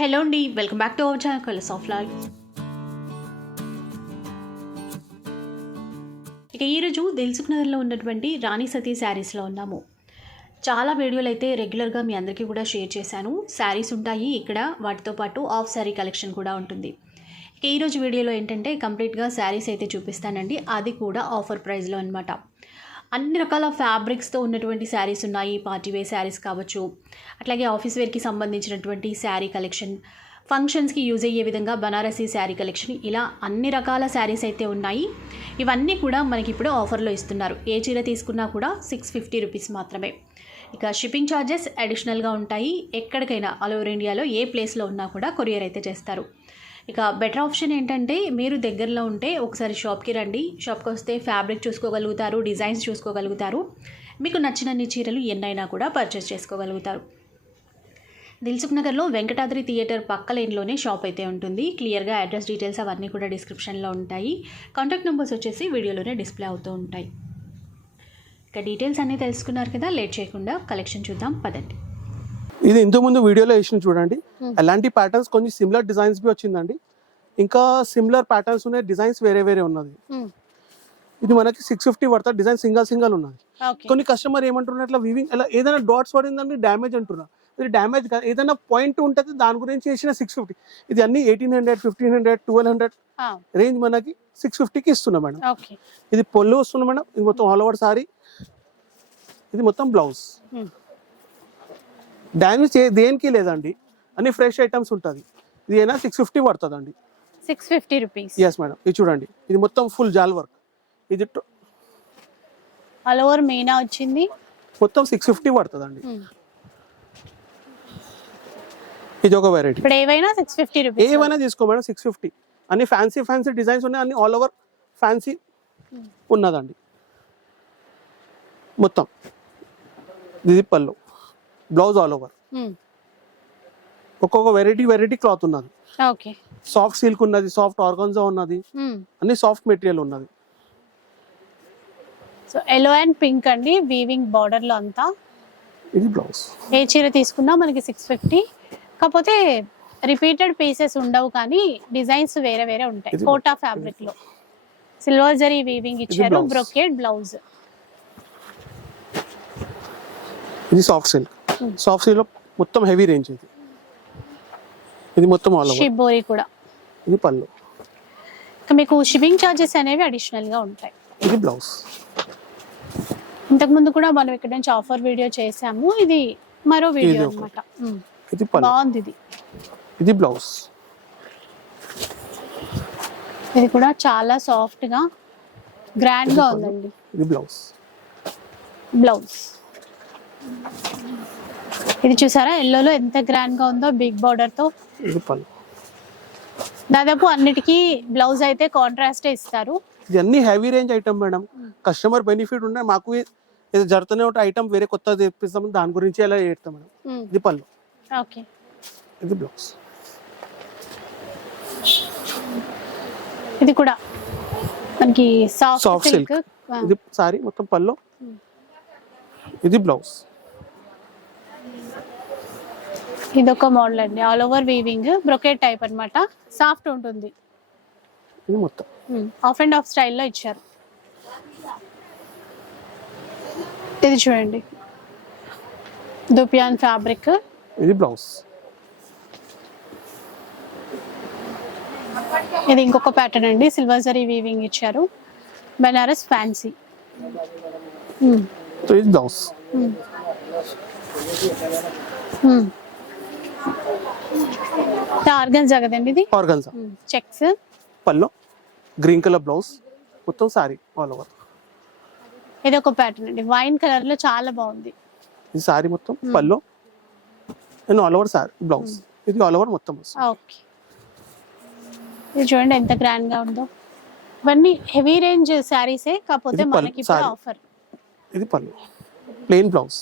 Hello అండి, welcome back to our channel colours of life. ఇక ఈరోజు దిల్సుఖ్ నగర్లో ఉన్నటువంటి రాణి సతీ శారీస్లో ఉన్నాము. చాలా వీడియోలు అయితే రెగ్యులర్గా మీ అందరికీ కూడా షేర్ చేశాను. శారీస్ ఉంటాయి ఇక్కడ, వాటితో పాటు ఆఫ్ శారీ కలెక్షన్ కూడా ఉంటుంది. ఇక ఈరోజు వీడియోలో ఏంటంటే కంప్లీట్గా శారీస్ అయితే చూపిస్తానండి, అది కూడా ఆఫర్ ప్రైస్లో అనమాట. అన్ని రకాల ఫ్యాబ్రిక్స్తో ఉన్నటువంటి శారీస్ ఉన్నాయి. పార్టీ వేర్ శారీస్ కావచ్చు, అట్లాగే ఆఫీస్ వేర్కి సంబంధించినటువంటి శారీ కలెక్షన్, ఫంక్షన్స్కి యూజ్ అయ్యే విధంగా బనారసీ శారీ కలెక్షన్, ఇలా అన్ని రకాల శారీస్ అయితే ఉన్నాయి. ఇవన్నీ కూడా మనకి ఇప్పుడు ఆఫర్లో ఇస్తున్నారు. ఏ చీర తీసుకున్నా కూడా 650 రూపీస్ మాత్రమే. ఇక షిప్పింగ్ ఛార్జెస్ అడిషనల్గా ఉంటాయి. ఎక్కడికైనా ఆల్ ఓవర్ ఇండియాలో ఏ ప్లేస్లో ఉన్నా కూడా కొరియర్ అయితే చేస్తారు. ఇక బెటర్ ఆప్షన్ ఏంటంటే మీరు దగ్గరలో ఉంటే ఒకసారి షాప్కి రండి. షాప్కి వస్తే ఫ్యాబ్రిక్ చూసుకోగలుగుతారు, డిజైన్స్ చూసుకోగలుగుతారు. మీకు నచ్చినన్ని చీరలు ఎన్నైనా కూడా పర్చేస్ చేసుకోగలుగుతారు. దిల్సుఖ్ నగర్లో వెంకటాద్రి థియేటర్ పక్క లేన్లోనే షాప్ అయితే ఉంటుంది. క్లియర్గా అడ్రస్ డీటెయిల్స్ అవన్నీ కూడా డిస్క్రిప్షన్లో ఉంటాయి. కాంటాక్ట్ నెంబర్స్ వచ్చేసి వీడియోలోనే డిస్ప్లే అవుతూ ఉంటాయి. ఇక డీటెయిల్స్ అన్నీ తెలుసుకున్నారు కదా, లేట్ చేయకుండా కలెక్షన్ చూద్దాం పదండి. ఇది ఇంతకు ముందు వీడియోలో వేసిన చూడండి, అలాంటి ప్యాటర్న్స్ కొన్ని సిమిలర్ డిజైన్స్ బి వచ్చిందండి. ఇంకా సిమిలర్ ప్యాటర్న్స్ ఉన్నాయి, డిజైన్స్ వేరే వేరే ఉన్నది. ఇది మనకి 650 పడుతుంది. డిజైన్ సింగల్ ఉన్నది. కొన్ని కస్టమర్ ఏమంటున్నారు, ఇట్లా వీవింగ్ అలా ఏదైనా డాట్స్ పడిందండి డ్యామేజ్ అంటున్నారు. ఇది డ్యామేజ్ కాదు, ఏదైనా పాయింట్ ఉంటుంది దాని గురించి చేసిన 650. ఇది అన్ని 1800, 1500, 1200 రేంజ్ మనకి 650కి ఇస్తున్నాం మేడం. ఇది పొల్లు వస్తుంది మేడం. ఇది మొత్తం ఆల్ ఓవర్ సారీ. ఇది మొత్తం బ్లౌజ్. డ్యామేజ్ దేనికి లేదండి, అన్ని ఫ్రెష్ ఐటమ్స్ ఉంటుంది. ఇది అయినా 650 పడుతుందండి. 650 రూపీస్. Yes madam. ఇది చూడండి, ఇది మొత్తం ఫుల్ జాల్ వర్క్. ఇది ఆల్ ఓవర్ మీనా వచ్చింది. మొత్తం 650 పడుతుందండి. ఇది ఒక వెరైటీ. ఇప్పుడు ఏవైనా 650 రూపీస్. ఏవైనా తీసుకో మేడం, 650. అన్ని ఫ్యాన్సీ డిజైన్స్ ఉన్నాయి, అన్ని ఆల్ ఓవర్ ఫ్యాన్సీ ఉన్నదండి మొత్తం. ఇది పళ్ళు, బ్లౌజ్ ఆల్ ఓవర్. ఒక్కొక్క వెరైటీ క్లాత్ ఉన్నది. ఓకే. సాఫ్ట్ సిల్క్ ఉన్నది, సాఫ్ట్ ఆర్గాన్జా ఉన్నది, అన్ని సాఫ్ట్ మెటీరియల్ ఉన్నది. సో ఎల్లో అండ్ పింక్ అండి, వీవింగ్ బార్డర్ లో అంతా. ఇది బ్లౌజ్. ఏ చీర తీసుకున్నా మనకి 650. కాకపోతే రిపీటెడ్ పీసెస్ ఉండవు, కానీ డిజైన్స్ వేరే వేరే ఉంటాయి. కోటా ఫ్యాబ్రిక్ లో సిల్వర్ జరీ వీవింగ్ ఇచ్చారు. Brocade blouse. ఇది సాఫ్ట్ సిల్క్. సాఫ్ట్ సిల్క్ లో మొత్తం హెవీ రేంజ్. ఇది మొత్తం ఆల్ ఓవర్. షిబోరి కూడా. ఇది పళ్ళు. మీకు షిప్పింగ్ చార్జెస్ అనేవి అడిషనల్ గా ఉంటాయి. ఇది బ్లౌజ్. ఇంతకు ముందు కూడా మనం ఇక్కడ నుంచి ఆఫర్ వీడియో చేసాము. ఇది మరో వీడియో అన్నమాట. ఇది పళ్ళు. బాగుంది ఇది. ఇది బ్లౌజ్. ఇది కూడా చాలా సాఫ్ట్ గా గ్రాండ్ గా ఉందండి. ఇది బ్లౌజ్. బ్లౌజ్. ఇది చూసారా ఎల్లోలో ఎంత గ్రాండ్ గా ఉందో, బిగ్ బార్డర్ తో. ఇది పళ్ళు. దాదాపు అన్నిటికీ బ్లౌజ్ అయితే కాంట్రాస్ట్ ఇస్తారు. ఇది అన్ని heavy range item madam. Customer benefit ఉండే, మాకు ఏదో జరుగుతూనే ఉంటే ఐటమ్ వేరే కొత్త తెప్పిస్తాం, దాని గురించి ఎలా చేస్తాం మేడం. ఇది పళ్ళు. ఓకే. ఇది బ్లౌజ్. ఇది కూడా మనకి సాఫ్ట్ సిల్క్. ఇది సారీ మొత్తం పళ్ళు. ఇది బ్లౌజ్. ఇది ఒక మోడల్ అండి, all over weaving brocade type అన్నమాట. సాఫ్ట్ ఉంటుంది. ఇది మొత్తం ఆఫ్ అండ్ ఆఫ్ స్టైల్లో ఇచ్చారు. ఇది చూడండి, దుపియాన్ ఫ్యాబ్రిక్. ఇది బ్లౌజ్. ఇది ఇంకొక ప్యాటర్న్ అండి, సిల్వర్ జరీ వీవింగ్ ఇచ్చారు. బనారస్ ఫ్యాన్సీ. ఇది బ్లౌజ్. ఆర్గన్జా కదండి ఇది. Organza checks. పళ్ళు, గ్రీన్ కలర్ బ్లౌజ్, మొత్తం సారీ ఆల్ ఓవర్. ఇది ఒక ప్యాటర్న్ అండి, వైన్ కలర్ లో చాలా బాగుంది. ఇది సారీ మొత్తం pallu and all over sari blouse. ఇది ఆల్ ఓవర్ మొత్తం. ఓకే. ఇది చూడండి ఎంత గ్రాండ్ గా ఉందో. ఇవన్నీ హెవీ రేంజ్ శారీసే, కాకపోతే మనకి ఇప్పుడు ఆఫర్. ఇది పళ్ళు, ప్లెయిన్ బ్లౌజ్.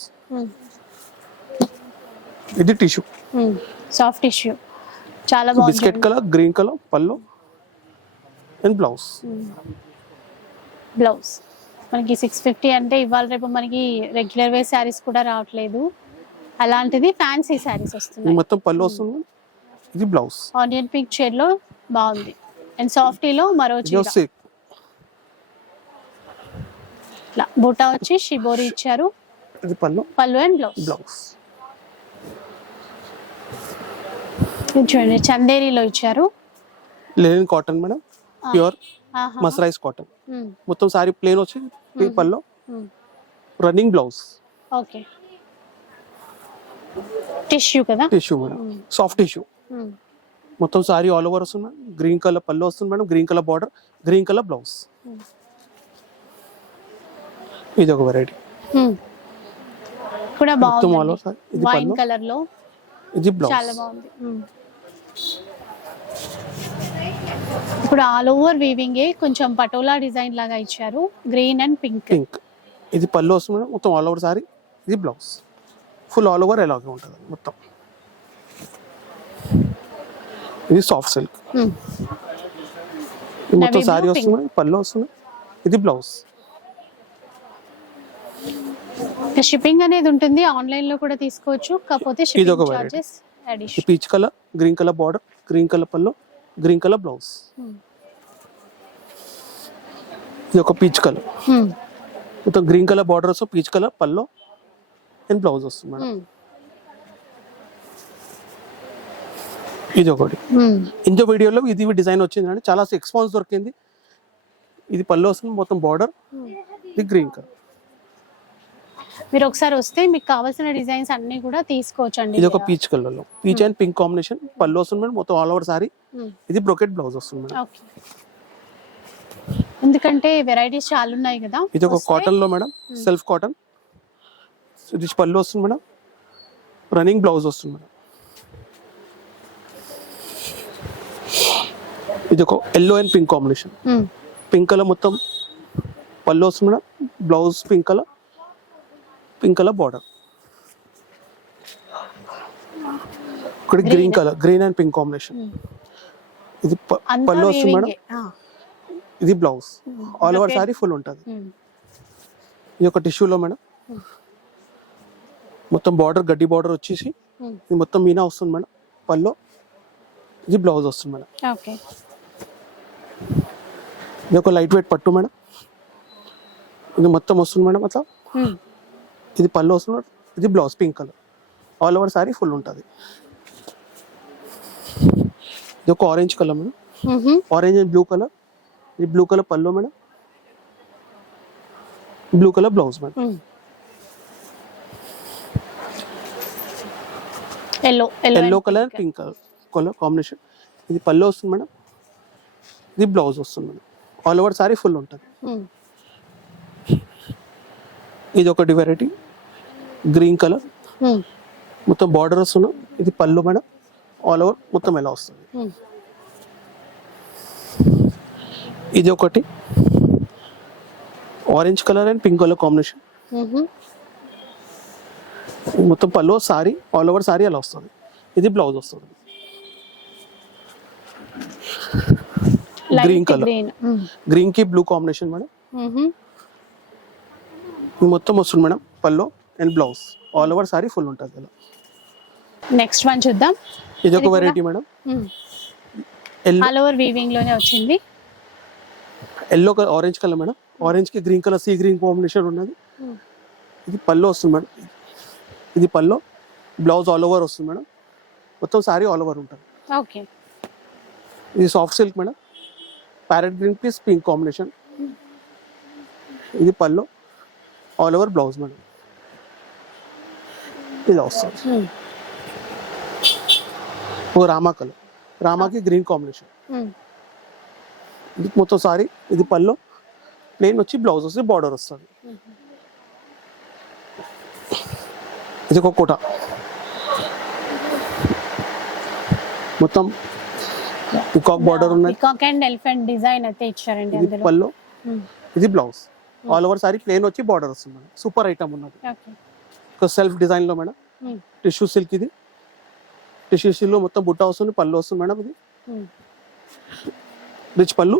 ఇది టిష్యూ, సాఫ్ట్ టిష్యూ, చాలా బాగుంది. బిస్కెట్ కలర్, గ్రీన్ కలర్ పళ్ళు అండ్ బ్లౌజ్. బ్లౌజ్ మనకి 650 అంటే ఇవాళ రేపు మనకి రెగ్యులర్ వేర్ శారీస్ కూడా రావట్లేదు. అలాంటిది ఫ్యాన్సీ శారీస్ వస్తున్నాయి. మొత్తం పళ్ళు వస్తుంది. ఇది బ్లౌజ్. ఆనియన్ పింక్ షేడ్ లో బాగుంది. అండ్ సాఫ్టీలో మరో చీర సిల్క్. ఇట్లా బూటా వచ్చి షిబోరి ఇచ్చారు. ఇది పళ్ళు. పళ్ళు అండ్ బ్లౌజ్. బ్లౌజ్. ఇది చూడండి చందేరిలో ఇచ్చారు. Linen cotton madam, pure మసరైజ్ cotton. మొత్తం సారీ ప్లేన్ వచ్చి పళ్ళు, రన్నింగ్ బ్లౌజ్. ఓకే టిష్యూ కదా, టిష్యూ మేడం, సాఫ్ట్ టిష్యూ. మొత్తం సారీ ఆల్ ఓవర్ వస్తుంది. గ్రీన్ కలర్ పళ్ళు వస్తుంది madam, green colour border, green colour blouse. ఇది ఒక వెరైటీ కూడా మొత్తం ఆల్ బాగుంది. ఓవర్. ఇది వైన్ పళ్ళు, కలర్ లో ఇది బ్లౌజ్. చాలా బాగుంది. ఇప్పుడు ఆల్ ఓవర్ వీవింగ్ కొంచెం పటోలా డిజైన్ లాగా ఇచ్చారు. Green and pink. పింక్. ఇది పళ్ళు వస్తుంది మేడం, మొత్తం ఆల్ ఓవర్ సారీ. ఇది బ్లౌజ్. ఫుల్ ఆల్ ఓవర్ ఎలాగే ఉంటుంది మొత్తం. ఇది సాఫ్ట్ సిల్క్. మొత్తం సారీ వస్తుంది, పళ్ళు వస్తుంది. ఇది బ్లౌజ్. షిప్పింగ్ అనేది ఉంటుంది, ఆన్లైన్ లో కూడా తీసుకోవచ్చు. కాకపోతే ఇది షిప్పింగ్ ఒక variety. Charges additional. Peach colour, green colour border, green colour పళ్ళు, గ్రీన్ కలర్ బ్లౌజ్. ఇది ఒక పీచ్ కలర్, మొత్తం గ్రీన్ కలర్ బార్డర్ వస్తుంది, పీచ్ కలర్ పళ్ళు అండ్ బ్లౌజ్ వస్తుంది మేడం. ఇది ఒకటి. ఇంకో వీడియోలో ఇది డిజైన్ వచ్చింది అండి, చాలా ఎక్స్పాన్స్ దొరికింది. ఇది పళ్ళు వస్తుంది, మొత్తం బార్డర్. ఇది గ్రీన్ కలర్. మీరు ఒకసారి వస్తే మీకు కావాల్సిన డిజైన్స్ అన్ని కూడా తీసుకోవచ్చు అండి. ఇది ఒక పీచ్ కలర్ లో, పీచ్ అండ్ పింక్ కాంబినేషన్. పళ్ళు వస్తుంది మేడం, మొత్తం ఆల్ ఓవర్ సారీ. ఇది బ్రోకెట్ బ్లౌజ్ వస్తుంది మేడం. ఓకే, ఎందుకంటే వెరైటీస్ చాలా ఉన్నాయి కదా. ఇది ఒక కాటన్ లో మేడం, సెల్ఫ్ కాటన్. ఇది పళ్ళు వస్తుంది మేడం, రన్నింగ్ బ్లౌజ్ వస్తుంది మేడం. ఇది ఒక yellow and pink combination. Pink colour మొత్తం పళ్ళు వస్తుంది madam, blouse pink colour, pink colour border. ఇక్కడ green colour, green and pink combination. ఇది పళ్ళు వస్తుంది మేడం, ఇది blouse. All over sari full ఉంటుంది. ఇది ఒక టిష్యూలో మేడం, మొత్తం బార్డర్ గడ్డి బార్డర్ వచ్చేసి ఇది మొత్తం మీనా వస్తుంది మేడం. పళ్ళు, ఇది బ్లౌజ్ వస్తుంది మేడం. ఓకే, ఇది ఒక లైట్ వెయిట్ పట్టు మేడం. ఇది మొత్తం వస్తుంది మేడం అట్లా. ఇది పళ్ళు వస్తుంది, ఇది blouse pink colour. All over sari full ఉంటుంది. ఇది ఒక orange colour madam, orange and blue colour. ఇది బ్లూ కలర్ పళ్ళు madam, blue colour blouse madam. Yellow colour pink colour combination. ఇది పళ్ళు వస్తుంది మేడం, ఇది బ్లౌజ్ వస్తుంది madam. All over sari full ఉంటుంది. ఇది ఒకటి వెరైటీ, గ్రీన్ కలర్ మొత్తం బార్డర్ వస్తుంది. ఇది పళ్ళు మేడం, ఆల్ ఓవర్ మొత్తం ఎలా వస్తుంది. ఇది ఒకటి orange colour and pink colour combination. మొత్తం పళ్ళు సారీ ఆల్ ఓవర్ సారీ అలా వస్తుంది. ఇది బ్లౌజ్ వస్తుంది. గ్రీన్ కలర్, గ్రీన్ కి బ్లూ కాంబినేషన్ మేడం. ఇది మొత్తం వస్తుంది madam, pallu and blouse. All over sari full ఉంటుంది ఇలా. నెక్స్ట్ వన్ చూద్దాం. ఇది ఒక variety madam, all over weaving లోనే వచ్చింది. Yellow colour, orange colour madam. Orange కి green colour, sea green combination ఉన్నది. ఇది పళ్ళు వస్తుంది మేడం, ఇది పళ్ళు, బ్లౌజ్ ఆల్ ఓవర్ వస్తుంది మేడం. మొత్తం సారీ ఆల్ ఓవర్ ఉంటుంది. ఓకే, ఇది soft silk madam, parrot green plus pink combination. ఇది పళ్ళు, ఆల్ ఓవర్ బ్లౌజ్ మేడం. ఇలా వస్తుంది. ఒక రామా కలర్, రామాకి గ్రీన్ కాంబినేషన్. ఇది మొత్తం సారీ. ఇది పళ్ళు, ప్లెయిన్ వచ్చి బ్లౌజ్ వస్తుంది, బార్డర్ వస్తుంది. ఇది ఒక కోట, మొత్తం పికాక్ బార్డర్ ఉన్నది. పికాక్ అండ్ ఎలిఫెంట్ డిజైన్ అయితే ఇచ్చారండి ఇది అందులో. పళ్ళు, ఇది blouse. All over sorry plain వచ్చి బార్డర్ వస్తుంది మేడం. సూపర్ ఐటమ్ ఉన్నది. ఓకే, ఒక సెల్ఫ్ డిజైన్ లో మేడం, టిష్యూ సిల్క్. ఇది టిష్యూ సిల్క్ లో మొత్తం బుట్ట వస్తుంది, పళ్ళు వస్తుంది మేడం. ఇది రిచ్ పళ్ళు,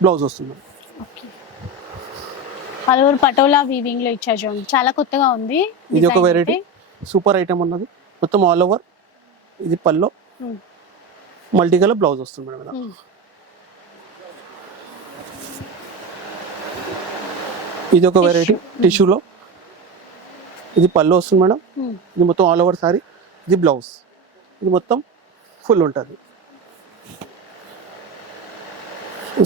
బ్లౌజ్ వస్తుంది madam. Okay, all over patola weaving లో ఇచ్చారు చూడండి, చాలా కొత్తగా ఉంది. ఇది ఒక వెరైటీ, సూపర్ ఐటమ్ ఉన్నది. మొత్తం ఆల్ ఓవర్. ఇది పళ్ళు, మల్టీ కలర్ బ్లౌజ్ వస్తుంది మేడం ఇలా. ఇది ఒక వెరైటీ టిష్యూలో, ఇది పళ్ళు వస్తుంది మేడం. ఇది మొత్తం ఆల్ ఓవర్ సారీ, ఇది బ్లౌజ్, ఇది మొత్తం ఫుల్ ఉంటుంది.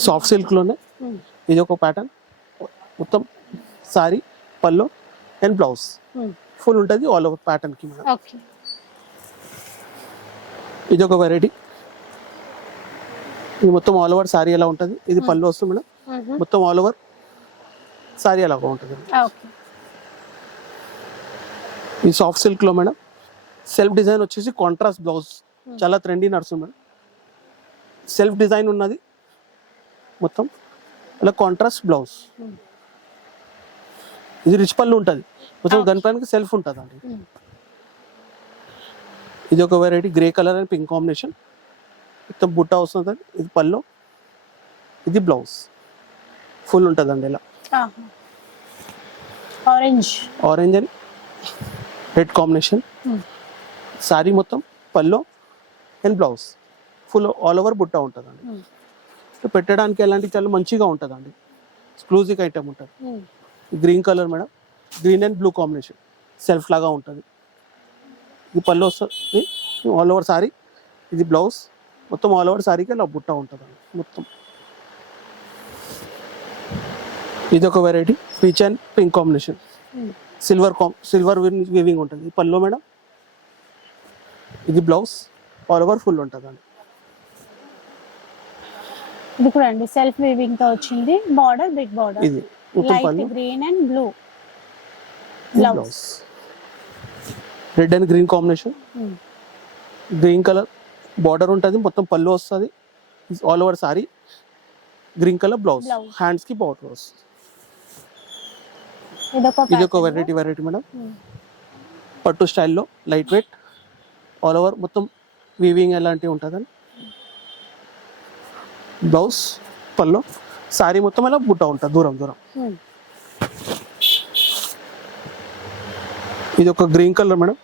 సాఫ్ట్ సిల్క్లోనే ఇది ఒక ప్యాటర్న్, మొత్తం సారీ పళ్ళు అండ్ బ్లౌజ్ ఫుల్ ఉంటుంది ఆల్ ఓవర్ ప్యాటర్న్కి మేడం. ఓకే, ఇది ఒక వెరైటీ, ఇది మొత్తం ఆల్ ఓవర్ సారీ ఎలా ఉంటుంది, ఇది పళ్ళు వస్తుంది మేడం. మొత్తం ఆల్ ఓవర్ సారీ అలాగా ఉంటుంది. ఓకే, ఈ సాఫ్ట్ సిల్క్లో మేడం సెల్ఫ్ డిజైన్ వచ్చేసి కాంట్రాస్ట్ బ్లౌజ్ చాలా ట్రెండీ నడుస్తుంది మేడం. సెల్ఫ్ డిజైన్ ఉన్నది మొత్తం అలా కాంట్రాస్ట్ బ్లౌజ్. ఇది రిచ్ పళ్ళు ఉంటుంది మొత్తం, గన్ పైనకి సెల్ఫ్ ఉంటుంది అండి. ఇది ఒక variety grey colour and pink combination, మొత్తం బుట్ట వస్తుంది. ఇది పళ్ళు, ఇది బ్లౌజ్ ఫుల్ ఉంటుంది అండి ఇలా. Orange and red combination, sorry మొత్తం pallu and blouse full all over బుట్ట ఉంటుందండి. పెట్టడానికి ఎలాంటి చాలా మంచిగా ఉంటుందండి, ఎక్స్క్లూజివ్ ఐటమ్ ఉంటుంది. Green colour madam, green and blue combination self లాగా ఉంటుంది. ఇది పళ్ళు వస్తుంది ఆల్ ఓవర్ సారీ, ఇది బ్లౌజ్ మొత్తం ఆల్ ఓవర్ సారీకి అలా బుట్ట ఉంటుందండి మొత్తం. ఇది ఒక variety peach and pink combination, silver weaving ఉంటుంది. ఈ పళ్ళు మేడం, ఇది బ్లౌజ్ ఆల్ ఓవర్ ఫుల్ ఉంటుందండి. ఇది కూడా అండి సెల్ఫ్ వీవింగ్ తో వచ్చింది. బార్డర్ బిగ్ బార్డర్, ఇది మొత్తం లైట్ పళ్ళు, green and blue blouse red and green combination. Green colour border ఉంటుంది, మొత్తం పళ్ళు వస్తుంది all over sorry. Green colour blouse, hands కి బార్డర్ వస్తుంది. ఇది ఒక వెరైటీ మేడం, పట్టు స్టైల్లో లైట్ వెయిట్ ఆల్ ఓవర్ మొత్తం వీవింగ్ ఎలాంటివి ఉంటుందని. బ్లౌజ్ పళ్ళు, సారీ మొత్తం అలా బుట్ట ఉంటుంది దూరం. ఇది ఒక గ్రీన్ కలర్ మేడం,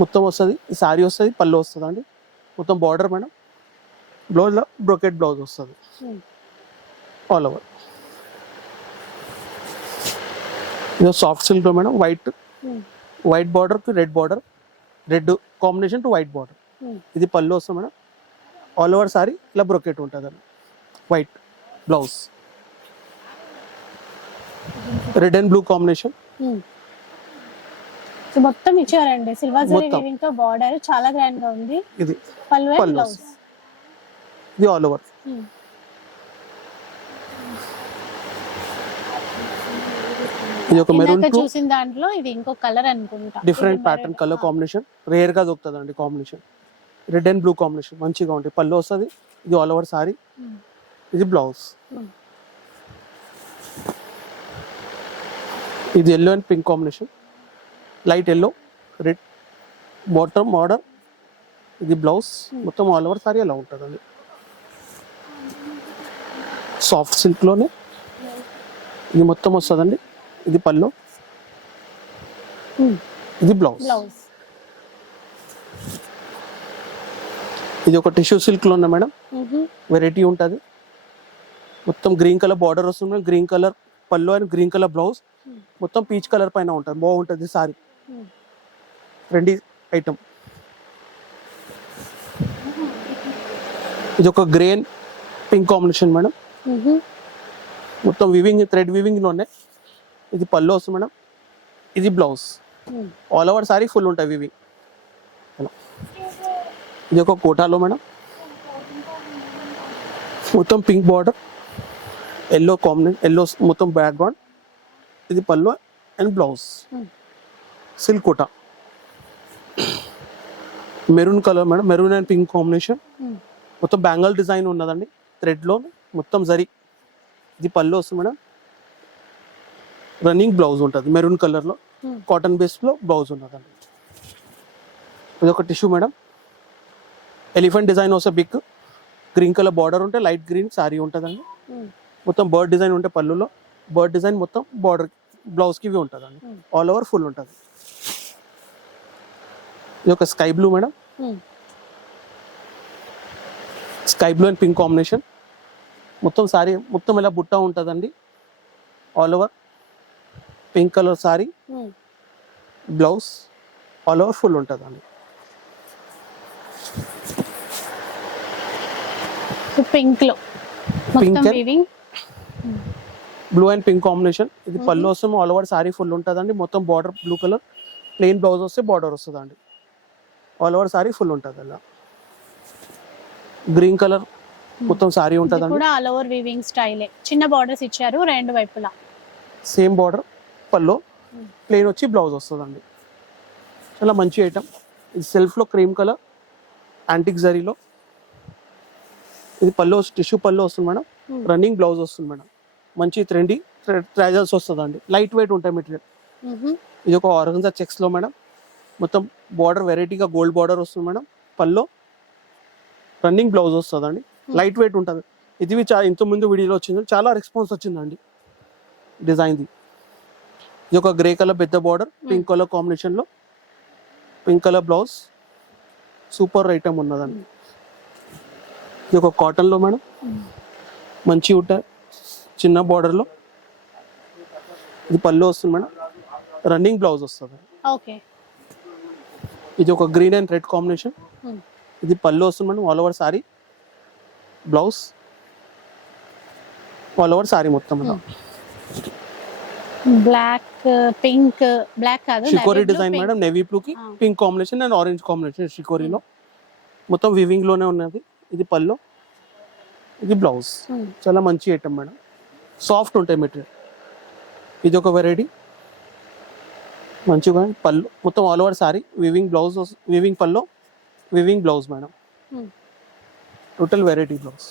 మొత్తం వస్తుంది సారీ వస్తుంది పళ్ళు వస్తుంది అండి. మొత్తం బార్డర్ మేడం, బ్లౌజ్లో బ్రోకెట్ బ్లౌజ్ వస్తుంది ఆల్ ఓవర్. ఇది soft silk madam, white border కి red border, red combination to white border. ఇది పళ్ళు వస్తుంది మేడం, ఆల్ ఓవర్ సారీ ఇలా బ్రోకెట్ ఉంటుంది అండి. White blouse, red and blue combination. మొత్తం ఇచ్చారండి సిల్వర్ జరీ వీవింగ్ తో. బార్డర్ చాలా గ్రాండ్ గా ఉంది. ఇది పళ్ళు అండ్ బ్లౌజ్, ఇది ఆల్ ఓవర్. ఇది ఒక మెరూన్ చూసిన దాంట్లో ఇది ఇంకో కలర్ అనుకుంటా, different pattern colour combination, rare గా దొరుకుతుందండి combination. Red and blue combination మంచిగా ఉంటుంది. పళ్ళు వస్తుంది, ఇది ఆల్ ఓవర్ సారీ, ఇది బ్లౌజ్. ఇది yellow and pink combination, light yellow red bottom border, ఇది బ్లౌజ్ మొత్తం ఆల్ ఓవర్ సారీ అలా ఉంటుందండి. సాఫ్ట్ సిల్క్లోనే ఇది మొత్తం వస్తుందండి. ఇది పళ్ళు, ఇది బ్లౌజ్. ఇది ఒక టిష్యూ సిల్క్లో ఉన్న మేడం వెరైటీ ఉంటుంది. మొత్తం గ్రీన్ కలర్ బార్డర్ వస్తుంది, గ్రీన్ కలర్ పళ్ళు అండ్ గ్రీన్ కలర్ బ్లౌజ్, మొత్తం పీచ్ కలర్ పైన ఉంటుంది. బాగుంటుంది సారీ, ట్రెండీ ఐటమ్. ఇది ఒక grey and pink combination madam, మొత్తం వివింగ్ థ్రెడ్ వివింగ్ లోనే. ఇది పళ్ళు వస్తుంది మేడం, ఇది blouse all over sari full ఉంటాయి వివింగ్. ఇది ఒక కోటాలో మేడం, మొత్తం pink border, yellow combination, yellow మొత్తం బ్యాక్గ్రౌండ్. ఇది పళ్ళు and blouse, silk Kota. Maroon colour madam, maroon and pink combination, మొత్తం బ్యాంగల్ డిజైన్ ఉన్నదండి థ్రెడ్లో మొత్తం జరీ. ఇది పళ్ళు వస్తుంది మేడం, రన్నింగ్ బ్లౌజ్ ఉంటుంది మెరూన్ కలర్లో, కాటన్ బేస్లో బ్లౌజ్ ఉన్నదండి. ఇది ఒక టిష్యూ మేడం, ఎలిఫెంట్ డిజైన్ వస్తే బిగ్, గ్రీన్ కలర్ బార్డర్ ఉంటే లైట్ గ్రీన్ సారీ ఉంటుందండి. మొత్తం బర్డ్ డిజైన్ ఉంటే పళ్ళులో, బర్డ్ డిజైన్ మొత్తం బార్డర్ బ్లౌజ్కి ఇవి ఉంటుందండి. ఆల్ ఓవర్ ఫుల్ ఉంటుంది. ఇది ఒక sky blue madam, sky blue and pink combination. మొత్తం సారీ మొత్తం ఇలా బుట్ట ఉంటుందండి. All over pink colour sorry, blouse all over full ఉంటుందండి. పింక్ లో మొత్తం weaving, blue and pink combination. ఇది పళ్ళు వస్తుంది, ఆల్ ఓవర్ సారీ ఫుల్ ఉంటుందండి. మొత్తం border blue colour, plain blouse వస్తే బార్డర్ వస్తుందండి. ఆల్ ఓవర్ సారీ ఫుల్ ఉంటుంది. అలా గ్రీన్ కలర్ మొత్తం సారీ ఉంటుందండి. కూడా ఆల్ ఓవర్ వీవింగ్ స్టైలే, చిన్న బార్డర్స్ ఇచ్చారు రెండు వైపులా. సేమ్ బార్డర్ పళ్ళు, ప్లెయిన్ వచ్చి బ్లౌజ్ వస్తుందండి. చాలా మంచి ఐటమ్. ఇది సెల్ఫ్ లో క్రీమ్ కలర్ యాంటిక్ జరీలో. ఇది పళ్ళు టిష్యూ పళ్ళు వస్తుంది మేడం. రన్నింగ్ బ్లౌజ్ వస్తుంది మేడం. మంచి ట్రెండీ ట్రైజల్స్ వస్తుందండి. లైట్ వెయిట్ ఉంటాయి మెటీరియల్. ఇది ఒక ఆర్గంజా చెక్స్ లో మేడం. మొత్తం బార్డర్ వెరైటీగా గోల్డ్ బార్డర్ వస్తుంది మేడం. పళ్ళు రన్నింగ్ బ్లౌజ్ వస్తుందండి. లైట్ వెయిట్ ఉంటుంది. ఇది ఇంత ముందు వీడియోలో వచ్చింది, చాలా రెస్పాన్స్ వచ్చిందండి డిజైన్ది. ఇది ఒక గ్రే కలర్ పెద్ద బార్డర్, పింక్ కలర్ కాంబినేషన్ లో, pink colour blouse. Super item ఉన్నదండి. ఇది ఒక కాటన్ లో మేడం, మంచి ఉంటాయి చిన్న బార్డర్ లో. ఇది పళ్ళు వస్తుంది మేడం. రన్నింగ్ బ్లౌజ్ వస్తుంది. ఓకే. ఇది ఒక గ్రీన్ అండ్ రెడ్ కాంబినేషన్. ఇది పళ్ళు వస్తుంది madam. All over sari, blouse all over sari మొత్తం. బ్లాక్ పింక్, బ్లాక్ కాదు షికోరీ డిజైన్ మేడం. నేవీ బ్లూ కి pink combination and orange combination షికోరీలో. మొత్తం వివింగ్ లోనే ఉన్నది. ఇది పళ్ళు, ఇది బ్లౌజ్. చాలా మంచి ఐటమ్ మేడం. సాఫ్ట్ ఉంటాయి మెటీరియల్. ఇది ఒక వెరైటీ మంచిగా. పళ్ళు మొత్తం all over sari weaving blouse, weaving pallu, weaving blouse madam. Total variety blouse.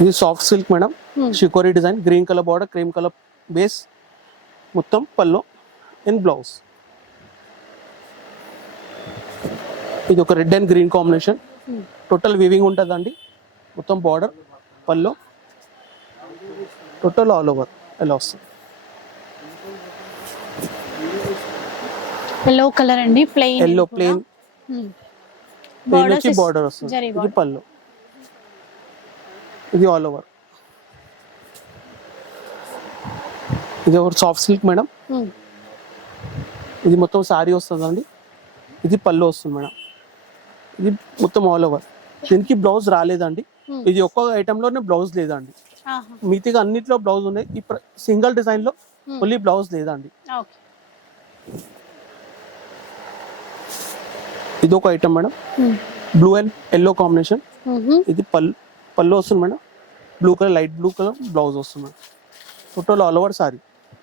ఇది సాఫ్ట్ సిల్క్ మేడం. షికోరీ design, green colour border, cream colour base, మొత్తం పళ్ళు అండ్ బ్లౌజ్. ఇది ఒక red and green combination. Total weaving ఉంటుందండి. మొత్తం border, pallu, total all over ఎలా వస్తుంది. Yellow colour అండి, ప్లెయిన్ ఎల్లో ప్లెయిన్ వచ్చి బార్డర్ వస్తుంది. ఇది పళ్ళు, ఇది ఆల్ ఓవర్. ఇది ఒక సాఫ్ట్ సిల్క్ మేడం. ఇది మొత్తం సారీ వస్తుందండి. ఇది పళ్ళు వస్తుంది మేడం. ఇది మొత్తం ఆల్ ఓవర్. దీనికి బ్లౌజ్ రాలేదండి. ఇది ఒక్క ఐటమ్ లోనే బ్లౌజ్ లేదండి. మిగతా అన్నిట్లో బ్లౌజ్ ఉన్నాయి. ఈ సింగిల్ డిజైన్ లో ఓన్లీ బ్లౌజ్ లేదండి. ఇది ఒక item madam. Blue and yellow combination. ఇది పళ్ళు వస్తుంది madam. Blue colour, light blue colour blouse వస్తుంది madam. Total all over sari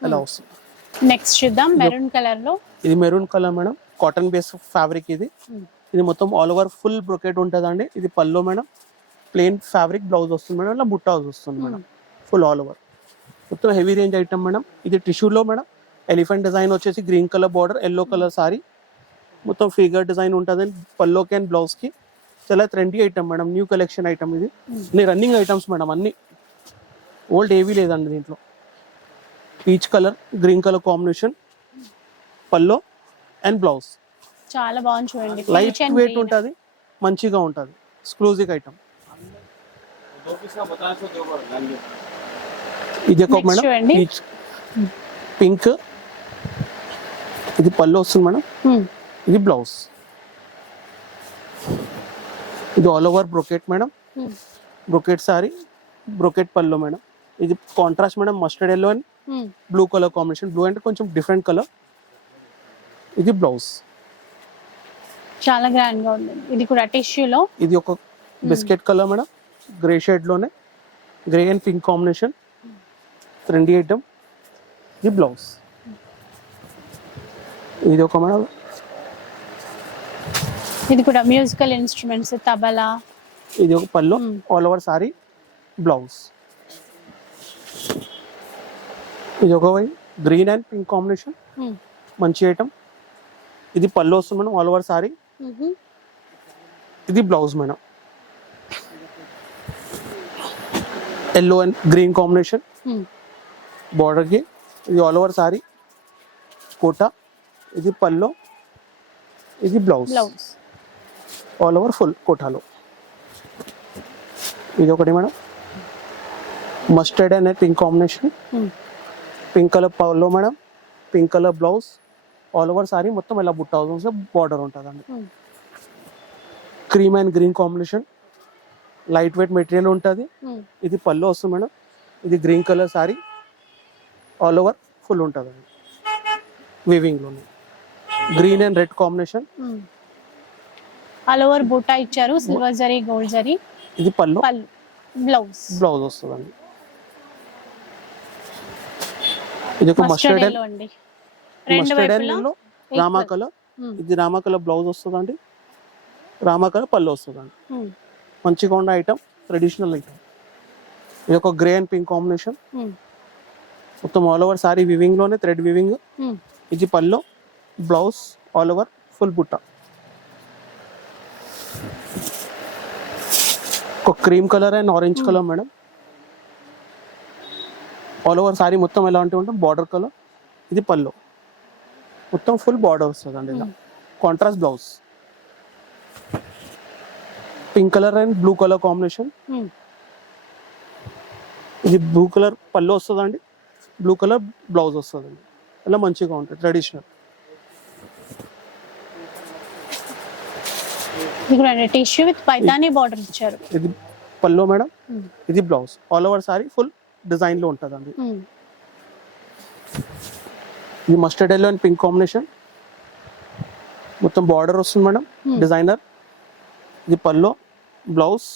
ఎలా వస్తుంది. నెక్స్ట్ చూద్దాం మెరూన్ కలర్ లో. ఇది maroon colour madam. Cotton base fabric ఇది. ఇది మొత్తం ఆల్ ఓవర్ ఫుల్ బ్రొకెట్ ఉంటుందండి. ఇది పళ్ళు మేడం. ప్లెయిన్ ఫ్యాబ్రిక్ బ్లౌజ్ వస్తుంది మేడం. ఇలా బుట్ట వస్తుంది మేడం. ఫుల్ ఆల్ ఓవర్ మొత్తం హెవీ రేంజ్ ఐటమ్ మేడం. ఇది టిష్యూలో మేడం. ఎలిఫెంట్ డిజైన్ వచ్చేసి green colour border, yellow colour sorry, మొత్తం ఫిగర్ డిజైన్ ఉంటుంది పల్లోకి అండ్ బ్లౌజ్ కి. చాలా trendy item madam. New collection item ఇది. అన్ని రన్నింగ్ ఐటమ్స్ మేడం. అన్ని ఓల్డ్ ఏవీ లేదండి దీంట్లో. Peach colour, green colour combination, pallu and blouse. చాలా బాగుంది చూడండి. లైట్ వెయిట్ ఉంటుంది, మంచిగా ఉంటుంది. Exclusive item. ఇది ఒక మేడం పీచ్ పింక్. ఇది పళ్ళు వస్తుంది మేడం. ఇది బ్లౌజ్. ఇది all over brocade madam. Brocade sari, brocade pallu madam. ఇది contrast madam. Mustard yellow and blue colour combination. Blue అంటే కొంచెం డిఫరెంట్ కలర్. ఇది బ్లౌజ్. చాలా గ్రాండ్ గా ఉంది. ఇది కూడా టిష్యూలో. ఇది ఒక biscuit colour madam. Grey shade లోనే grey and pink combination. Trendy item. ఇది బ్లౌజ్. ఇది ఒక మేడం. ఇది కూడా మ్యూజికల్ ఇన్స్ట్రుమెంట్స్, తబలా. ఇది ఒక పళ్ళు, ఆల్ ఓవర్ సారీ, బ్లౌజ్. ఇది ఒక గ్రీన్ అండ్ పింక్ కాంబినేషన్. మంచి ఐటమ్. ఇది పళ్ళు వస్తుంది మేడం. All over sari. ఇది blouse madam. Yellow and green combination border కి. ఇది ఆల్ ఓవర్ సారీ, కోటా. ఇది పళ్ళు, ఇది blouse blouse. All over full కోటాలో. ఇది ఒకటి madam, mustard and pink combination. Pink colour పల్లో madam, pink colour blouse, all over sari మొత్తం ఇలా బుట్ట బార్డర్ ఉంటుందండి. Cream and green combination, light weight material ఉంటుంది. ఇది పళ్ళు వస్తుంది మేడం. ఇది green colour sari, all over full ఉంటుందండి వీవింగ్లోనే. Green and red combination. All over బూటా ఇచ్చారు, సిల్వర్ జరీ గోల్డ్ జరీ. ఇది పళ్ళు, బ్లౌజ్ వస్తుందండి. ఇది ఒక మస్టర్డ్ అండి, రామా కలర్. ఇది రామా కలర్ బ్లౌజ్ వస్తుందండి, రామా కలర్ పళ్ళు వస్తుందండి. మంచిగా ఉన్న ఐటమ్, ట్రెడిషనల్ ఐటమ్. ఇది ఒక గ్రే అండ్ పింక్ కాంబినేషన్. మొత్తం ఆల్ ఓవర్ సారీ వివింగ్ లోనే థ్రెడ్ వివింగ్. ఇది pallu, blouse, all over full బుట్ట. ఒక cream colour and orange colour madam. All over sari మొత్తం ఎలాంటి ఉంటుంది, బార్డర్ కలర్. ఇది పళ్ళు, మొత్తం ఫుల్ బార్డర్ వస్తుంది అండి ఇలా. Contrast blouse, pink colour and blue colour combination. ఇది బ్లూ కలర్ పళ్ళు వస్తుందండి, బ్లూ కలర్ బ్లౌజ్ వస్తుందండి. ఇలా మంచిగా ఉంటుంది traditional. Tissue with Paithani border ఇచ్చారు. ఇది పళ్ళు మేడం, ఇది blouse. All over sari full design లో ఉంటుందండి. ఇది mustard yellow and pink combination, మొత్తం బార్డర్ వస్తుంది మేడం, డిజైనర్. ఇది pallu, blouse,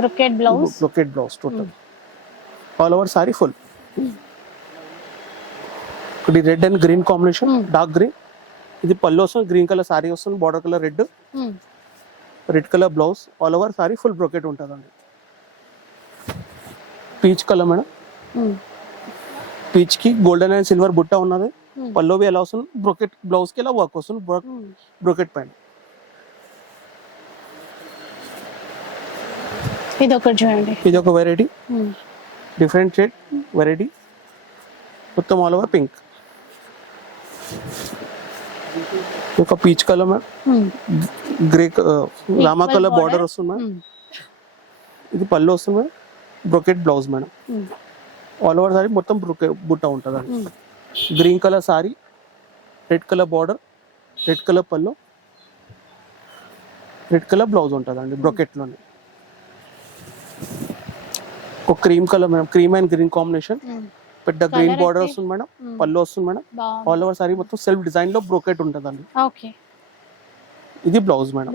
brocade blouse total. All over sari full. ఇది red and green combination, dark green. ఇది పళ్ళు వస్తుంది, గ్రీన్ కలర్ సారీ వస్తుంది, border colour red colour blouse. All over sari full brocade ఉంటుందండి. Peach colour madam, peach కి golden and silver బుట్ట ఉన్నది. పళ్ళు ఎలా వస్తుంది, బ్రొకెట్ బ్లౌజ్ కి ఇలా వర్క్ వస్తుంది, బ్రొకెట్ పైన. ఇది ఒకటి చూడండి, ఇది ఒక వెరైటీ, డిఫరెంట్ షేడ్ వెరైటీ, మొత్తం ఆల్ ఓవర్ పింక్. ఒక peach colour ma'am, grey Rama colour border వస్తుంది మ్యామ్. ఇది పళ్ళు వస్తుంది ma'am, brocade blouse madam. All over sari మొత్తం బుట్ట ఉంటుంది అండి. Green colour sorry, red colour border, red colour పళ్ళు, రెడ్ కలర్ బ్లౌజ్ ఉంటుంది అండి బ్రొకెట్లోనే. ఒక cream colour madam, cream and green combination, పెద్ద గ్రీన్ బార్డర్ వస్తుంది మేడం, పళ్ళు వస్తుంది మేడం. ఆల్ ఓవర్ సారీ మొత్తం సెల్ఫ్ డిజైన్ లో బ్రోకెట్ ఉంటుందండి. ఇది blouse madam,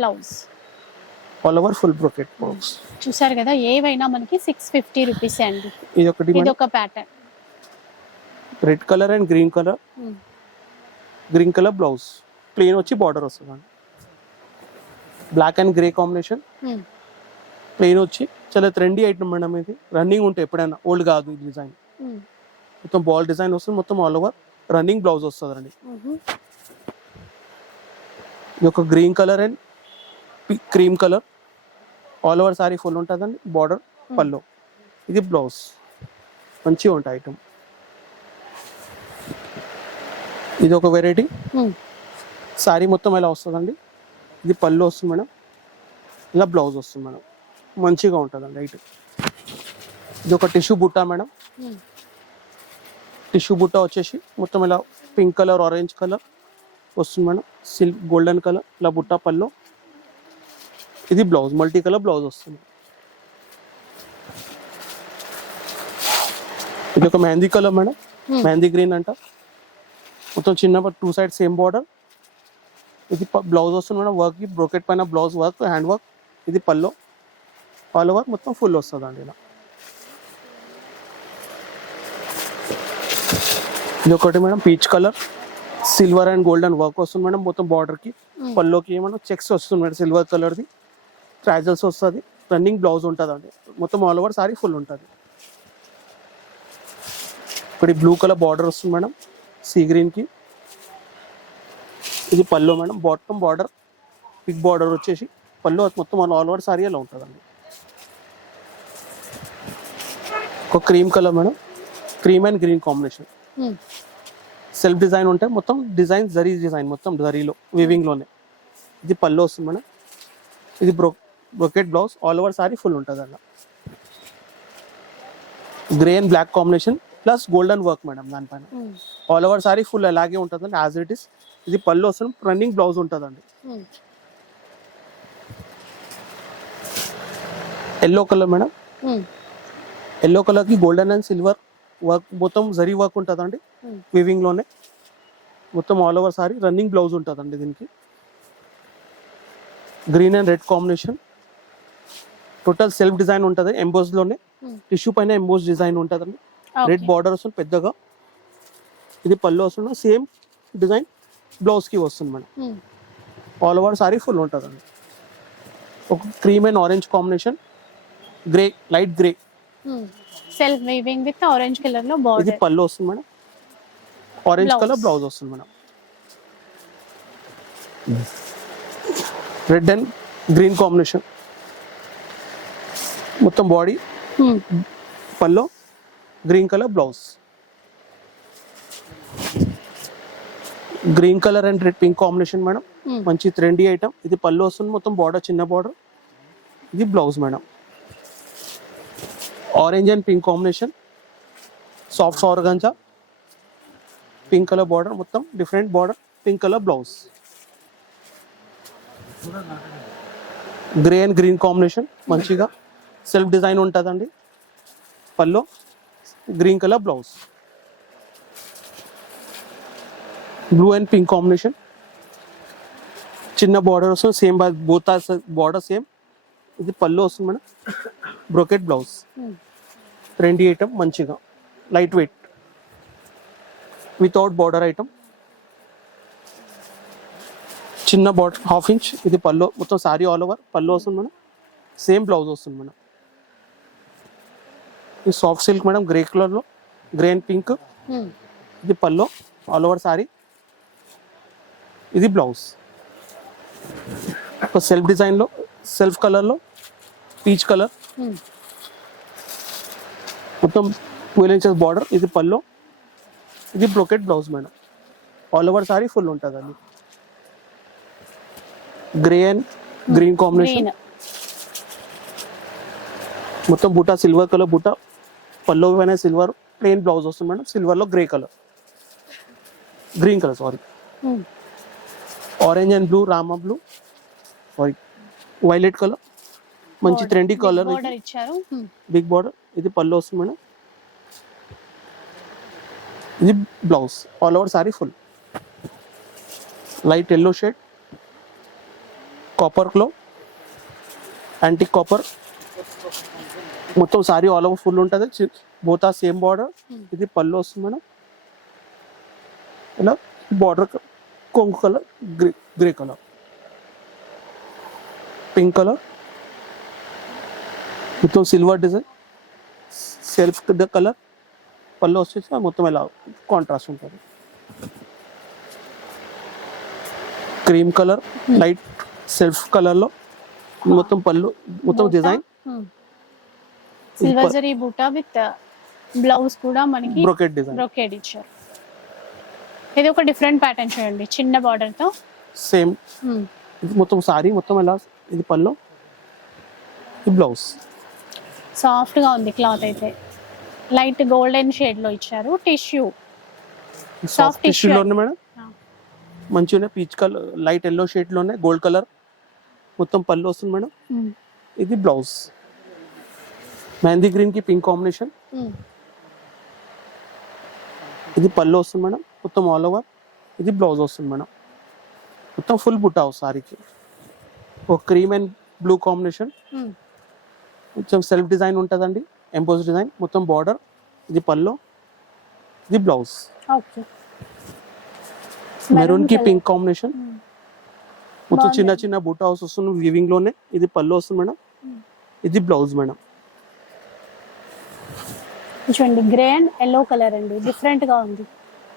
all over full brocade blouse. చూసారు కదా, ఏవైనా మనకి 650 రూపీస్ అండి. ఇది ఒక pattern, red colour and green colour, green colour blouse, plain వచ్చి బార్డర్ వస్తుంది. Black and grey combination, plain వచ్చి చాలా ట్రెండీ ఐటమ్ మేడం. ఇది రన్నింగ్ ఉంటాయి ఎప్పుడైనా, ఓల్డ్ కాదు. ఈ డిజైన్ మొత్తం బాల్ డిజైన్ వస్తుంది, మొత్తం ఆల్ ఓవర్ రన్నింగ్ బ్లౌజ్ వస్తుంది అండి. ఇది ఒక green colour and cream colour, all over sari full ఉంటుందండి, బార్డర్ పళ్ళు. ఇది బ్లౌజ్, మంచిగా ఉంటాయి ఐటమ్. ఇది ఒక వెరైటీ, సారీ మొత్తం ఎలా వస్తుందండి. ఇది పళ్ళు వస్తుంది మేడం, ఇలా బ్లౌజ్ వస్తుంది మేడం, మంచిగా ఉంటుందండి ఐటమ్. ఇది ఒక టిష్యూ బుట్ట మేడం. టిష్యూ బుట్ట వచ్చేసి మొత్తం ఇలా పింక్ కలర్, ఆరెంజ్ కలర్ వస్తుంది మేడం, గోల్డెన్ కలర్, ఇలా బుట్ట పళ్ళు. ఇది బ్లౌజ్, మల్టీ కలర్ బ్లౌజ్ వస్తుంది. ఇది ఒక mehndi colour madam, mehndi green అంట. మొత్తం చిన్న 2 సైడ్ సేమ్ బార్డర్. ఇది బ్లౌజ్ వస్తుంది మేడం, వర్క్ బ్రోకెట్ పైన బ్లౌజ్ వర్క్, హ్యాండ్ వర్క్. ఇది పళ్ళు, ఆల్ ఓవర్ మొత్తం ఫుల్ వస్తుంది అండి ఇలా. ఇది ఒకటి madam, peach colour, silver and golden work వస్తుంది మేడం, మొత్తం బార్డర్ కి. పళ్ళుకి ఏమన్నా చెక్స్ వస్తుంది మేడం, సిల్వర్ కలర్ది ట్రాజల్స్ వస్తుంది. రన్నింగ్ బ్లౌజ్ ఉంటుంది అండి, మొత్తం ఆల్ ఓవర్ సారీ ఫుల్ ఉంటుంది. ఇప్పుడు బ్లూ కలర్ బార్డర్ వస్తుంది మేడం, సీ గ్రీన్ కి. ఇది పళ్ళు madam, bottom border, big border వచ్చేసి పళ్ళు మొత్తం ఆల్ ఓవర్ సారీ అలా ఉంటుందండి. ఒక cream colour madam, cream and green combination. Self design ఉంటాయి, మొత్తం డిజైన్ జరీ డిజైన్, మొత్తం జరీలో వీవింగ్లోనే. ఇది పళ్ళు వస్తుంది మేడం. ఇది brocade blouse, all over sari full ఉంటుంది అలా. Grey and black combination plus golden work madam దానిపైన. ఆల్ ఓవర్ సారీ ఫుల్ అలాగే ఉంటుందండి యాజ్ ఇట్ ఇస్. ఇది పళ్ళు వస్తుంది, రన్నింగ్ బ్లౌజ్ ఉంటుందండి. Yellow colour madam. Yellow colour కి గోల్డెన్ అండ్ సిల్వర్ వర్క్, మొత్తం జరీ వర్క్ ఉంటుందండి వీవింగ్ లోనే. మొత్తం all over sari running blouse ఉంటుందండి దీనికి. Green and red combination, total self design ఉంటుంది ఎంబోస్ లోనే. టిష్యూ పైన ఎంబోస్ డిజైన్ ఉంటుందండి. రెడ్ బార్డర్ వస్తుంది పెద్దగా. ఇది పళ్ళు వస్తుంది, సేమ్ డిజైన్ బ్లౌజ్ కి వస్తుంది madam. All over sari full ఉంటుందండి. ఒక cream and orange combination, grey, light grey. Self weaving with orange colour లో ఇది బార్డర్. పళ్ళు వస్తుంది madam. Orange Blouse. Colour blouse వస్తుంది madam. Red and green combination, మొత్తం body pallu, green colour blouse. Green colour and red pink combination madam. మంచి trendy item. ఇది పళ్ళు వస్తుంది, మొత్తం బార్డర్ చిన్న బార్డర్. ఇది blouse madam. Orange and pink combination, soft organza, pink colour border, మొత్తం different border, pink colour blouse. Grey and green combination, మంచిగా self design ఉంటుందండి. Pallu, green colour blouse. Blue and pink combination, చిన్న border వస్తుంది, same both border same. ఇది పళ్ళు వస్తుంది madam. Brocade blouse, trendy item, మంచిగా light weight without border item. చిన్న border 1/2 inch. ఇది పళ్ళు, మొత్తం సారీ ఆల్ ఓవర్ పళ్ళు వస్తుంది మేడం. సేమ్ బ్లౌజ్ వస్తుంది మేడం. ఇది సాఫ్ట్ సిల్క్ మేడం, గ్రే కలర్లో, గ్రే అండ్ పింక్. ఇది పళ్ళు, ఆల్ ఓవర్ సారీ. ఇది బ్లౌజ్. ఒక సెల్ఫ్ డిజైన్లో, సెల్ఫ్ కలర్లో, పీచ్ కలర్, మొత్తం 12 ఇంచెస్ బార్డర్. ఇది పళ్ళు, ఇది brocade blouse madam. All over sari full ఉంటుంది అది. గ్రే అండ్ గ్రీన్ కాంబినేషన్, మొత్తం బూటా సిల్వర్ కలర్ బూటా. పళ్ళు పైన సిల్వర్, ప్లెయిన్ బ్లౌజ్ వస్తుంది మేడం. సిల్వర్లో grey colour, green colour sari. Orange and blue, Rama blue, sari violet colour, మంచి ట్రెండీ కలర్. బార్డర్ ఇచ్చారు. Big border. ఇది పళ్ళు వస్తుంది మేడం. ఇది blouse. All over sari full light yellow shade, copper glow, antique copper. మొత్తం sari all over full ఉంటుంది. Both same border. ఇది పళ్ళు వస్తుంది మేడం. ఇలా బార్డర్ కొంగు colour, grey colour, pink colour, మొత్తం సిల్వర్ డిజైన్, సెల్ఫ్ కలర్. పళ్ళు వచ్చేసి మొత్తం ఇలా కాంట్రాస్ట్ ఉంటుంది. క్రీమ్ కలర్, లైట్ సెల్ఫ్ కలర్లో మొత్తం పళ్ళు, మొత్తం డిజైన్. సిల్వర్ జరీ బూటా విత్ బ్లౌజ్ కూడా మనకి బ్రోకెట్ డిజైన్, బ్రోకెడ్ ఇచ్చారు. ఇది ఒక డిఫరెంట్ ప్యాటర్న్ చూడండి, చిన్న బార్డర్ తో. సేమ్ మొత్తం సారీ మొత్తం ఎలా. ఇది పళ్ళు, ఇది బ్లౌజ్. సాఫ్ట్ గా ఉంది క్లాత్ అయితే. లైట్ గోల్డెన్ షేడ్ లో ఇచ్చారు. టిష్యూ, సాఫ్ట్ టిష్యూలోనే మేడం. మంచిగా peach colour, light yellow shade లోనే గోల్డ్ కలర్, మొత్తం పళ్ళు వస్తుంది మేడం. ఇది బ్లౌజ్. మెహందీ గ్రీన్ కి పింక్ కాంబినేషన్. ఇది పళ్ళు వస్తుంది మేడం, మొత్తం ఆల్ ఓవర్. ఇది బ్లౌజ్ వస్తుంది మేడం. మొత్తం ఫుల్ బుట్టా సారీకి. ఒక క్రీమ్ అండ్ బ్లూ కాంబినేషన్, కొంచెం సెల్ఫ్ డిజైన్ ఉంటుందండి, ఎంపోజ్ డిజైన్, మొత్తం బార్డర్. ఇది పళ్ళు, ఇది బ్లౌజ్. ఓకే. మెరూన్ కి పింక్ కాంబినేషన్, మొత్తం చిన్న చిన్న బూటా హౌస్ వస్తుంది వీవింగ్ లోనే. ఇది పళ్ళు వస్తుంది మేడం. ఇది బ్లౌజ్ మేడం. చూడండి, గ్రే అండ్ ఎల్లో కలర్ అండి, డిఫరెంట్ గా ఉంది.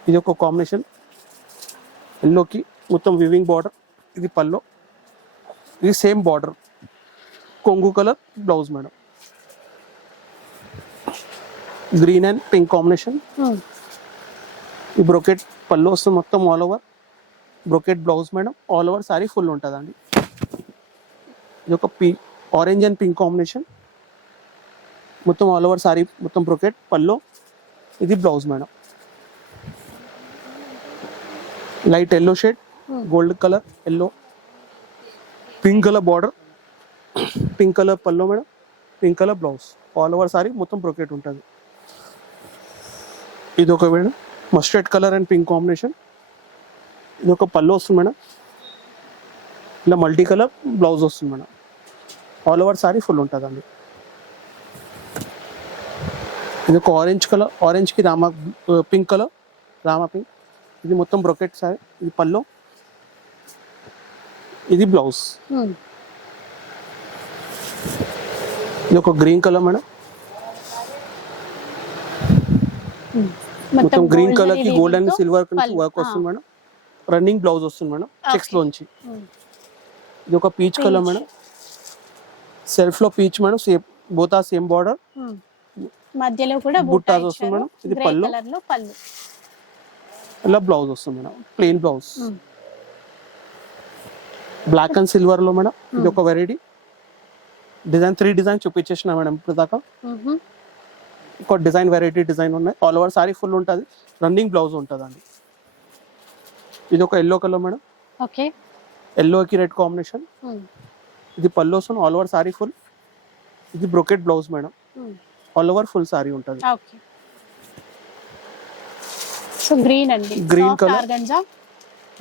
ఇది ఒక కాంబినేషన్, ఎల్లోకి మొత్తం వీవింగ్ బార్డర్. ఇది పళ్ళు, ఇది సేమ్ బార్డర్, కొంగు colour blouse madam. Green and pink combination. ఈ బ్రోకెట్ పళ్ళు వస్తుంది మొత్తం all over brocade blouse madam. All over sari full ఉంటుందండి. ఇది ఒక ఆరెంజ్ అండ్ పింక్ కాంబినేషన్, మొత్తం ఆల్ ఓవర్ సారీ మొత్తం బ్రొకెట్ పళ్ళు. ఇది blouse madam. Light yellow shade, gold colour yellow, pink colour border, pink colour పళ్ళు madam, pink colour blouse. All over sari మొత్తం brocade ఉంటుంది. ఇది ఒక madam mustard colour and pink combination. ఇది ఒక పళ్ళు వస్తుంది మేడం. ఇలా మల్టీ కలర్ బ్లౌజ్ వస్తుంది madam. All over sari full ఉంటుందండి. ఇది ఒక ఆరెంజ్ కలర్, ఆరెంజ్కి రామా పింక్ కలర్, రామా పింక్. ఇది మొత్తం బ్రొకెట్ సారీ. ఇది పళ్ళు, ఇది బ్లౌజ్. ఇది ఒక గ్రీన్ కలర్ మేడం. మొత్తం గ్రీన్ కలర్ కి గోల్డ్ అండ్ సిల్వర్ వర్క్ వస్తుంది మేడం. రన్నింగ్ బ్లౌజ్ వస్తుంది మేడం చెక్స్ లోంచి. ఇది ఒక పీచ్ కలర్ మేడం. సెల్ఫ్ లో పీచ్ మేడం, సేమ్ బోతా సేమ్ బార్డర్, మధ్యలో కూడా బుట్టాస్ వస్తుంది మేడం. ఇది పళ్ళు, ఇలా బ్లౌజ్ వస్తుంది madam, plain blouse. Black and silver లో మేడం ఇది ఒక వెరైటీ డిజైన్. 3 డిజైన్ చూపించేసిన మేడం ఇప్పుడు దాకా. ఒక డిజైన్ వెరైటీ డిజైన్ ఉన్నాయి. ఆల్ ఓవర్ సారీ ఫుల్ ఉంటుంది. రన్నింగ్ బ్లౌజ్ ఉంటుందండి. ఇది ఒక ఎల్లో కలర్ మేడం. ఓకే, ఎల్లోకి రెడ్ కాంబినేషన్. ఇది పళ్ళు వస్తుంది. All over sari full. ఇది brocade blouse madam. All over full sari ఉంటుంది. ఓకే, సో గ్రీన్ అండి, గ్రీన్ కలర్,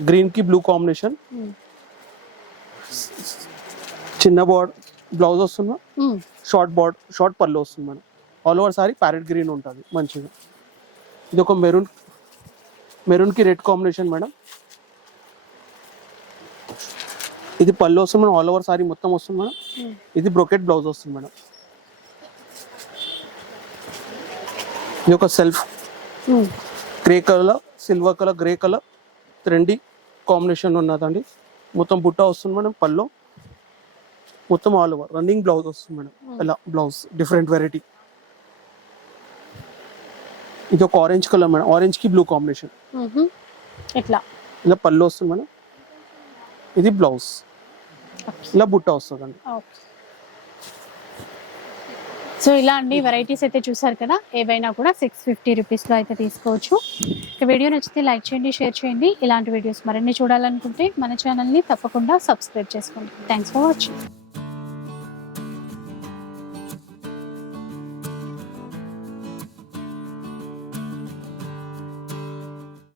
గ్రీన్ కి బ్లూ కాంబినేషన్. చిన్న బార్డర్ బ్లౌజ్ వస్తుంది. షార్ట్ బార్డర్, షార్ట్ పళ్ళు వస్తుంది madam. All over sorry parrot green ఉంటుంది మంచిగా. ఇది ఒక మెరూన్ కి రెడ్ కాంబినేషన్ మేడం. ఇది పళ్ళు వస్తుంది మేడం. ఆల్ ఓవర్ సారీ మొత్తం వస్తుంది మేడం. ఇది బ్రొకెట్ బ్లౌజ్ వస్తుంది మేడం. ఇది ఒక self grey colour, silver colour, grey colour 3D combination ఉన్నదండి. మొత్తం బుట్ట వస్తుంది మేడం. పళ్ళు మొత్తం ఆల్ ఓవర్ రన్నింగ్ బ్లౌజ్ వస్తుంది మేడం. ఇలా బ్లౌజ్ డిఫరెంట్ వెరైటీ. ఇది ఒక ఆరెంజ్ కలర్ మేడం. ఆరెంజ్ కి బ్లూ కాంబినేషన్. ఇట్లా ఇలా పళ్ళు వస్తుంది మేడం. ఇది బ్లౌజ్, ఇలా బుట్ట వస్తుందండి. సో ఇలా అండి వెరైటీస్ అయితే చూసారు కదా. ఏవైనా కూడా 650 రూపీస్లో అయితే తీసుకోవచ్చు. వీడియో నచ్చితే లైక్ చేయండి, షేర్ చేయండి. ఇలాంటి వీడియోస్ మరిన్ని చూడాలనుకుంటే మన ఛానల్ని తప్పకుండా సబ్స్క్రైబ్ చేసుకోండి. Thanks for watching.